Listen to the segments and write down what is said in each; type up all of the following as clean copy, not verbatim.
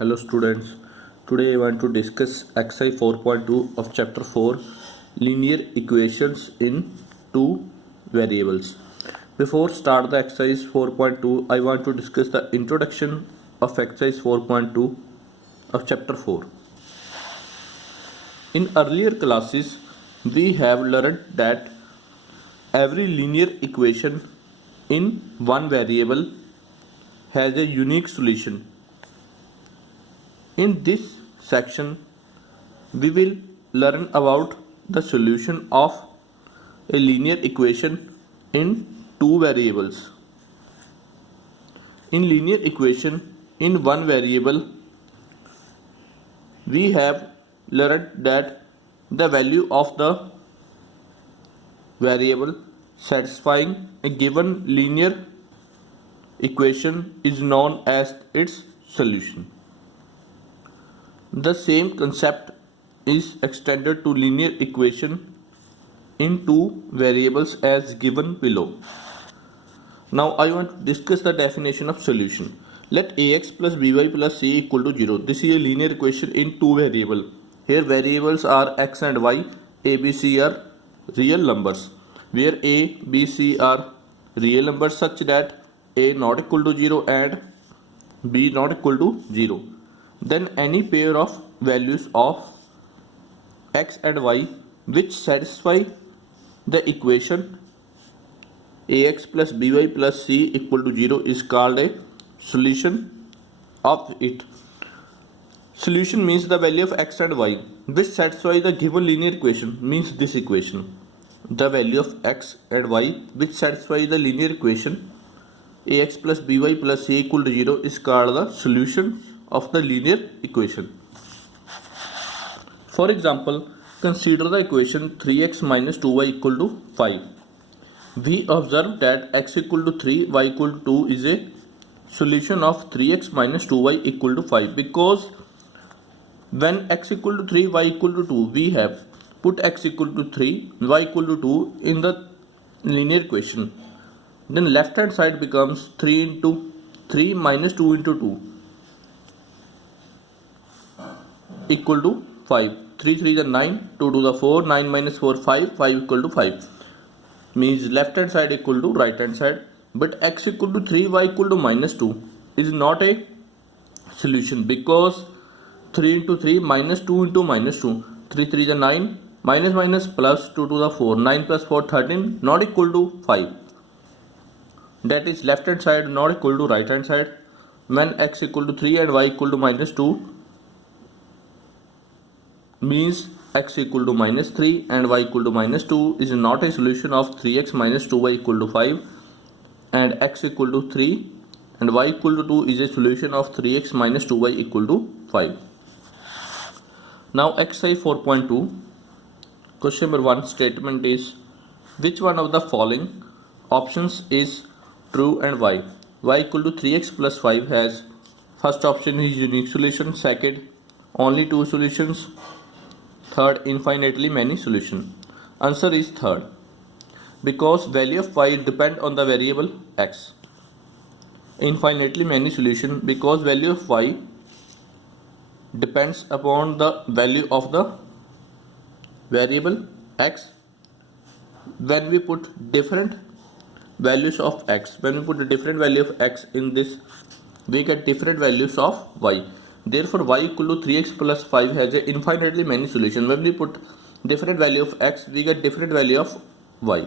Hello students, today I want to discuss exercise 4.2 of chapter 4 linear equations in two variables. Before start the exercise 4.2, I want to discuss the introduction of exercise 4.2 of chapter 4. In earlier classes, we have learned that every linear equation in one variable has a unique solution. In this section, we will learn about the solution of a linear equation in two variables. In linear equation in one variable, we have learned that the value of the variable satisfying a given linear equation is known as its solution. The same concept is extended to linear equation in two variables as given below. Now I want to discuss the definition of solution. Let ax plus by plus c equal to 0. This is a linear equation in two variables. Here variables are x and y. A, b, c are real numbers. Where a, b, c are real numbers such that a not equal to 0 and b not equal to 0. Then any pair of values of x and y which satisfy the equation ax plus by plus c equal to 0 is called a solution of it. Solution means the value of x and y which satisfy the given linear equation means this equation. The value of x and y which satisfy the linear equation ax plus by plus c equal to 0 is called the solution of the linear equation. For example, consider the equation 3x minus 2y equal to 5. We observe that x equal to 3, y equal to 2 is a solution of 3x minus 2y equal to 5 because when x equal to 3, y equal to 2, we have put x equal to 3, y equal to 2 in the linear equation. Then left hand side becomes 3 into 3 minus 2 into 2 equal to 5. 3 3 is 9, 2 to the 4, 9 minus 4 5, 5 equal to 5. Means left hand side equal to right hand side, but x equal to 3, y equal to minus 2 is not a solution because 3 into 3 minus 2 into minus 2, 3 3 is 9, minus minus plus 2 to the 4, 9 plus 4 13 not equal to 5. That is left hand side not equal to right hand side. When x equal to 3 and y equal to minus 2 means x equal to minus 3 and y equal to minus 2 is not a solution of 3x minus 2y equal to 5, and x equal to 3 and y equal to 2 is a solution of 3x minus 2y equal to 5. Now exercise 4.2 question number 1 statement is which one of the following options is true and why? Y equal to 3x plus 5 has first option is unique solution, second only two solutions, third infinitely many solution. Answer is third because value of y depend on the variable x. Infinitely many solution because value of y depends upon the value of the variable x. When we put different values of x, when we put a different value of x in this, we get different values of y. Therefore y equal to 3x plus 5 has a infinitely many solution. When we put different value of x, we get different value of y.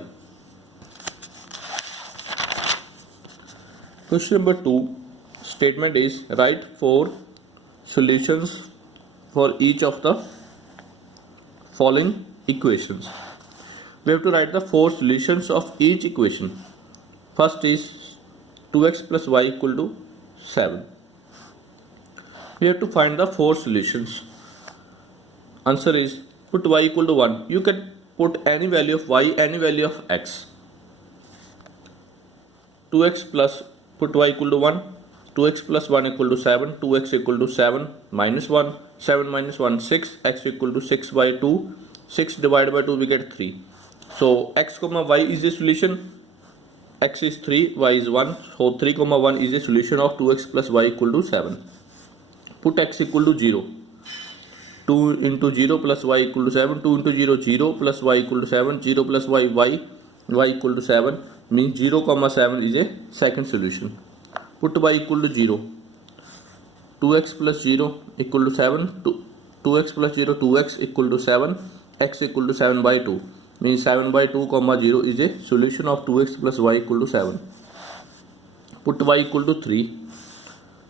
Question number 2 statement is write 4 solutions for each of the following equations. We have to write the 4 solutions of each equation. First is 2x plus y equal to 7. We have to find the 4 solutions. Answer is put y equal to 1. You can put any value of y, any value of x. 2x plus put y equal to 1. 2x plus 1 equal to 7. 2x equal to 7 minus 1. 7 minus 1 6. X equal to 6 by 2. 6 divided by 2 we get 3. So x comma y is a solution. X is 3, y is 1. So 3 comma 1 is a solution of 2x plus y equal to 7. Put x equal to 0. 2 into 0 plus y equal to 7. 2 into 0, 0 plus y equal to 7. 0 plus y, y equal to 7. Means 0 comma 7 is a second solution. Put y equal to 0. 2x plus 0 equal to 7. 2x plus 0, 2x equal to 7. X equal to 7 by 2. Means 7 by 2 comma 0 is a solution of 2x plus y equal to 7. Put y equal to 3.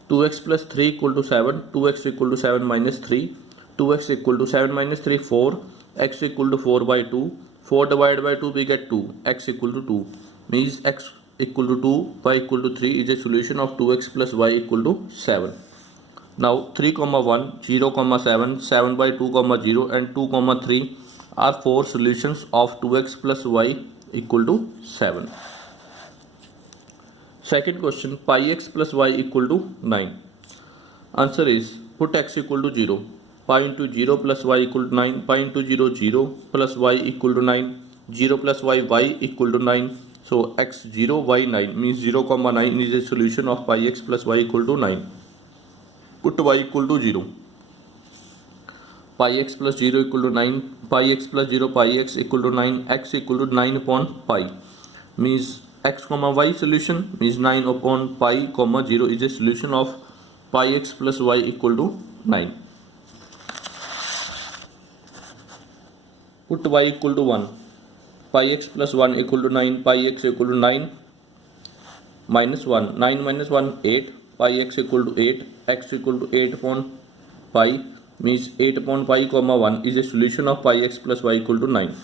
2x plus 3 equal to 7. 2x equal to 7 minus 3. 2x equal to 7 minus 3, 4. X equal to 4 by 2. 4 divided by 2 we get 2. X equal to 2. Means x equal to 2, y equal to 3 is a solution of 2x plus y equal to 7. Now 3 comma 1, 0 comma 7, 7 by 2 comma 0 and 2 comma 3 are 4 solutions of 2x plus y equal to 7. Second question, pi x plus y equal to 9. Answer is, put x equal to 0. Pi into 0 plus y equal to 9. Pi into 0, 0 plus y equal to 9. 0 plus y, y equal to 9. So x 0, y 9 means 0 comma 9 is a solution of pi x plus y equal to 9. Put y equal to 0. Pi x plus 0 equal to 9. Pi x plus 0, pi x equal to 9. X equal to 9 upon pi. Means x comma y solution means 9 upon pi comma 0 is a solution of pi x plus y equal to 9. Put y equal to 1. Pi x plus 1 equal to 9. Pi x equal to 9 minus 1. 9 minus 1, 8. Pi x equal to 8. X equal to 8 upon pi means 8 upon pi comma 1 is a solution of pi x plus y equal to 9.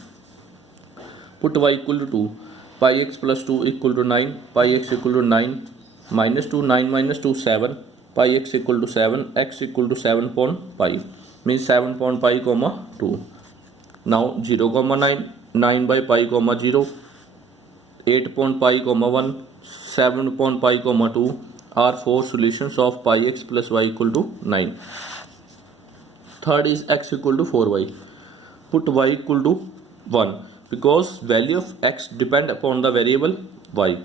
Put y equal to 2. Pi x plus 2 equal to 9. Pi x equal to 9 minus 2. 9 minus 2, 7. Pi x equal to 7. X equal to 7 upon pi means 7 upon pi comma 2. Now 0 comma 9, 9 by pi comma 0, 8 upon pi comma 1, 7 upon pi comma 2 are 4 solutions of pi x plus y equal to 9. Third is x equal to 4y. Put y equal to 1 because value of x depend upon the variable y.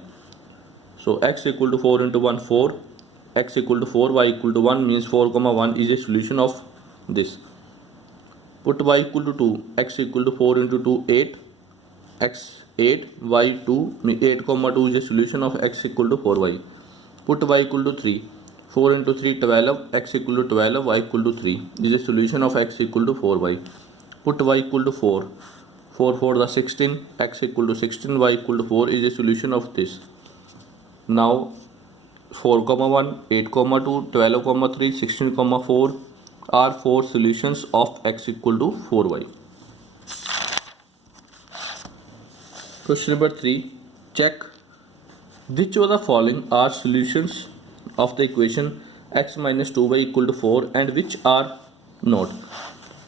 So x equal to 4 into 1, 4. X equal to 4, y equal to 1 means 4 comma 1 is a solution of this. Put y equal to 2. X equal to 4 into 2, 8. X 8, y 2, 8 comma 2 is a solution of x equal to 4y. Put y equal to 3. 4 into 3, 12. X equal to 12, y equal to 3 is a solution of x equal to 4y. Put y equal to 4. 4 for the 16. X equal to 16, y equal to 4 is a solution of this. Now 4 comma 1, 8 comma 2, 12 comma 3, 16 comma 4 are 4 solutions of x equal to 4y. Question number 3. Check which of the following are solutions of the equation x minus 2y equal to 4 and which are not.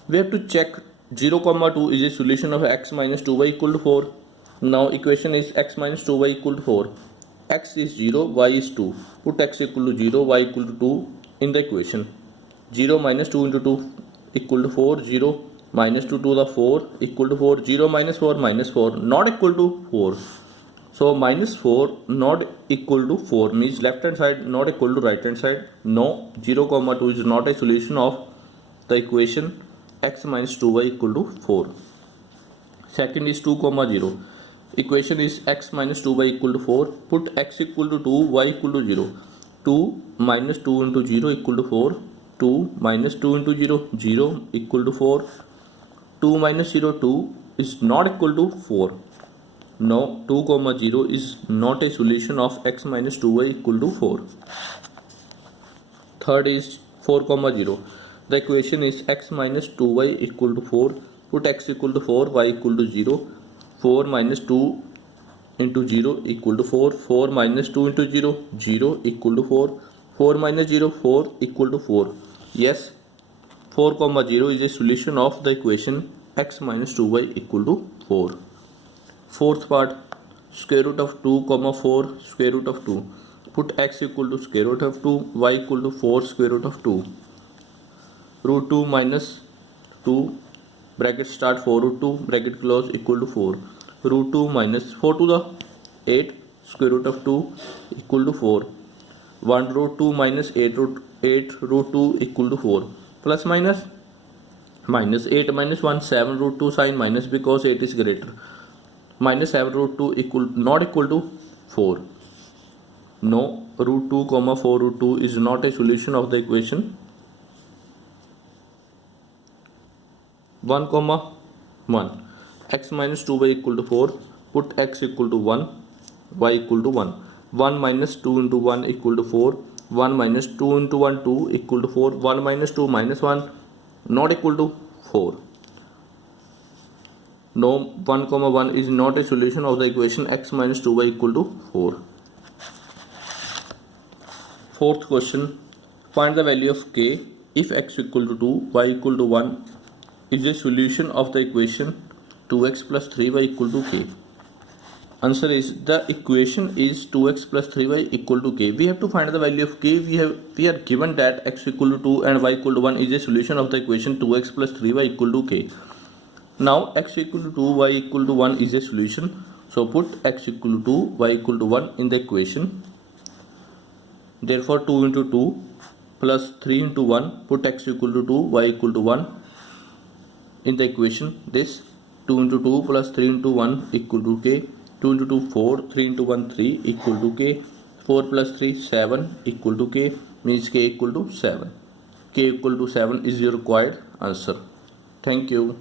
We have to check 0 comma 2 is a solution of x minus 2y equal to 4. Now equation is x minus 2y equal to 4. X is 0, y is 2. Put x equal to 0, y equal to 2 in the equation. 0 minus 2 into 2 equal to 4. 0 minus 2 to the 4 equal to 4. 0 minus 4 minus 4 not equal to 4. So minus 4 not equal to 4 means left hand side not equal to right hand side. No, 0 comma 2 is not a solution of the equation x minus 2y equal to 4. Second is 2 comma 0. Equation is x minus 2y equal to 4. Put x equal to 2, y equal to 0. 2 minus 2 into 0 equal to 4. 2 minus 2 into 0, 0 equal to 4. 2 minus 0, 2 is not equal to 4. No, 2 comma 0 is not a solution of x minus 2y equal to 4. Third is 4 comma 0. The equation is x minus 2y equal to 4. Put x equal to 4, y equal to 0. 4 minus 2 into 0 equal to 4. 4 minus 2 into 0, 0 equal to 4. 4 minus 0, 4 equal to 4. Yes, 4 comma 0 is a solution of the equation x minus 2y equal to 4. Fourth part, square root of 2 comma 4 square root of 2. Put x equal to square root of 2, y equal to 4 square root of 2. Root 2 minus 2 bracket start 4 root 2 bracket close equal to 4. Root 2 minus 4 to the 8 square root of 2 equal to 4. 1 root 2 minus 8 8 root 2 equal to 4. Plus minus, minus 8 minus 1, 7 root 2 sign minus because 8 is greater. Minus 7 root 2 equal not equal to 4. No, root 2 comma 4 root 2 is not a solution of the equation 1 comma 1. X minus 2y equal to 4. Put x equal to 1, y equal to 1. 1 minus 2 into 1 equal to 4. 1 minus 2 into 1, 2 equal to 4. 1 minus 2 minus 1 not equal to 4. No, 1 comma 1 is not a solution of the equation x minus 2y equal to 4. Fourth question, find the value of k if x equal to 2, y equal to 1 is a solution of the equation 2x plus 3y equal to k. Answer is the equation is 2x plus 3y equal to k. We have to find the value of k. We are given that x equal to 2 and y equal to 1 is a solution of the equation 2x plus 3y equal to k. Now x equal to 2, y equal to 1 is a solution. So put x equal to 2, y equal to 1 in the equation. Therefore 2 into 2 plus 3 into 1, put x equal to 2, y equal to 1 in the equation. This 2 into 2 plus 3 into 1 equal to k. 2 into 2 4, 3 into 1 3 equal to k. 4 plus 3 7 equal to k, means k equal to 7. K equal to 7 is your required answer. Thank you.